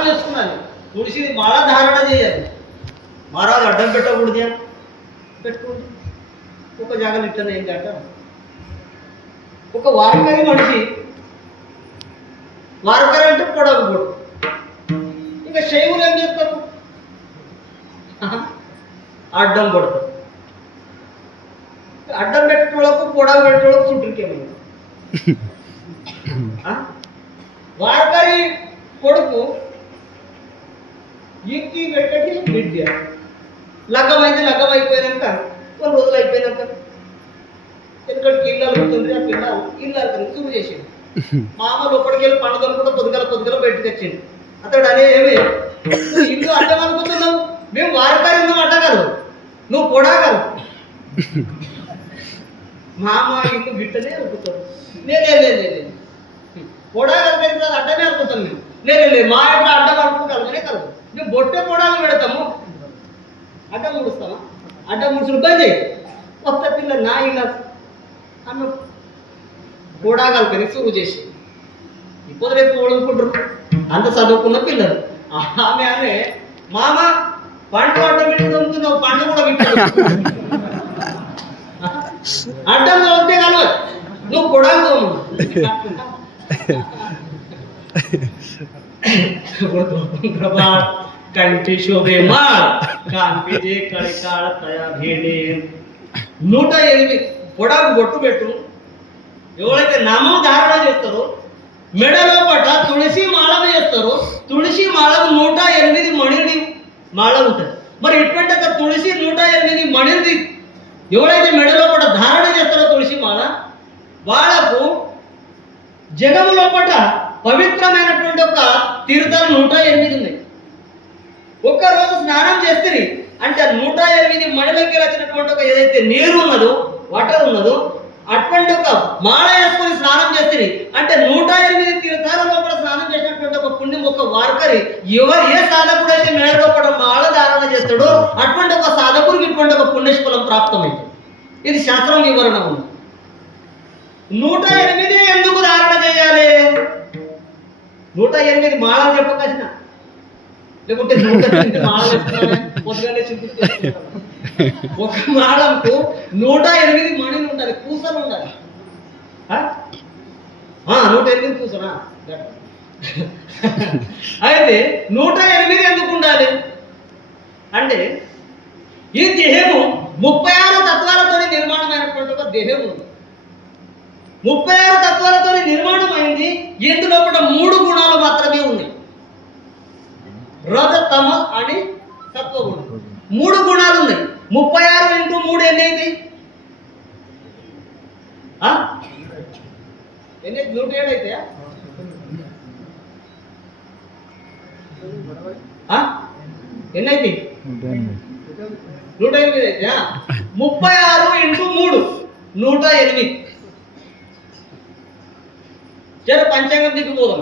మాల వేసుకున్నాను, తులసిది మాల ధారణ చేయాలి. మహారాజు అడ్డం పెట్టకూడదు, పెట్టుకోండి. ఒక జాగలు ఇట్లనే ఏంటంట, ఒక వారకరి మనిషి, వారకరి అంటే పొడవు కూడా. ఇంకా శైవులు ఏం చేస్తారు, అడ్డం కొడతారు. అడ్డం పెట్టేటోళ్ళకు పొడవు పెట్టేటోళ్ళకు చుట్టూకేమైంది. వారకరి కొడుకు ఈక్కి పెట్టటి విద్య లగ్గమైంది. లగ్గం అయిపోయినాక కొన్ని రోజులు అయిపోయినాక ఎందుకంటే ఇల్లు అలుగుతుంది, ఆ పిల్ల ఇల్లు అలుగుతుంది శుభ్రు చేసింది. మామ లోపలికి వెళ్ళి పండుగలు కూడా పొద్దుగల బయటకు తెచ్చింది. అతడు అనే ఏమి ఇల్లు అడ్డం అనుకుంటున్నావు, మేము వారకరి ఉన్నాం అడ్డగలవు, నువ్వు పొడగలవు. మామ ఇల్లు గిట్టనే అనుకుంటాడు. లేదు పొడగలిగిన అడ్డమే అనుకుంటాను మేము. లేదు మా ఇంట్లో అడ్డం అనుకుంటానే కలదు. మేము బొట్టె పొడాలు పెడతాము, అడ్డం ముడుస్తామా? అడ్డం ముడుచులు బంద్ చేయి, కొత్త పిల్ల నా ఇలా అన్న పొడాగలిపని సురువు చేసి ఇప్పుడు రేపు ఓడుకుంటారు. అంత చదువుకున్న పిల్లలు. ఆమె అనే మామ పంట అడ్డం పెట్టి దొరుకుతున్నావు, పంట కూడా విప్పు అడ్డం దొరికితే కలవ, నువ్వు పొడాలు కంటి శోభే కాంపిజే కడికాడ తయా భేడే 108 పొడాకు బొట్టు పెట్టు. ఎవరైతే నామం ధారణ చేస్తారో మెడలో పట్ట తులసి మాల చేస్తారో, తులసి మాలకు 108 మణిని మాల ఉంటుంది. మరి ఇటువంటి తులసి 108 మణిని ఎవరైతే మెడలో పట్ట ధారణ చేస్తారో తులసి మాల, వాళ్ళకు జగము లోపట పవిత్రమైనటువంటి ఒక తీర్థాలు 108 ఉన్నాయి. ఒక్కరోజు స్నానం చేస్తే అంటే 108 మణిలోకి వచ్చినటువంటి ఒక ఏదైతే నీరు ఉన్నదో, వాటర్ ఉన్నదో, అటువంటి ఒక మాల వేసుకొని స్నానం చేస్తే అంటే 108 తీర్థాల లోపల స్నానం చేసినటువంటి ఒక పుణ్యం ఒక వార్కరి ఏ సాధకుడు అయితే మేడ లోపల మాల ధారణ చేస్తాడో అటువంటి ఒక సాధకుడికి ఇటువంటి ఒక పుణ్యఫలం ప్రాప్తమైంది. ఇది శాస్త్రం వివరణ ఉంది. 108 ఎందుకు ధారణ చేయాలి? 108 మాల చెప్పకసిన, లేకుంటే 108 మాల పొద్దుగానే ఒక మాలకు 108 మణిలు ఉండాలి, పూసలు ఉండాలి. 108 పూసనా? అయితే 108 ఎందుకు ఉండాలి అంటే ఈ దేహము 36 తత్వాలతో నిర్మాణమైనటువంటి ఒక దేహం ఉంది. 36 తత్వాలతో నిర్మాణం అయింది. ఇందులో 3 గుణాలు మాత్రమే ఉన్నాయి, రజ తమ అని సత్వగుణం. 3 గుణాలు ఉన్నాయి. 36 × 3 ఎన్ని అయితే? 107 అయితే ఎన్నైతే? 108 అయితే 36 × 3 108. జర పంచాంగం దిక్కుపోదాం.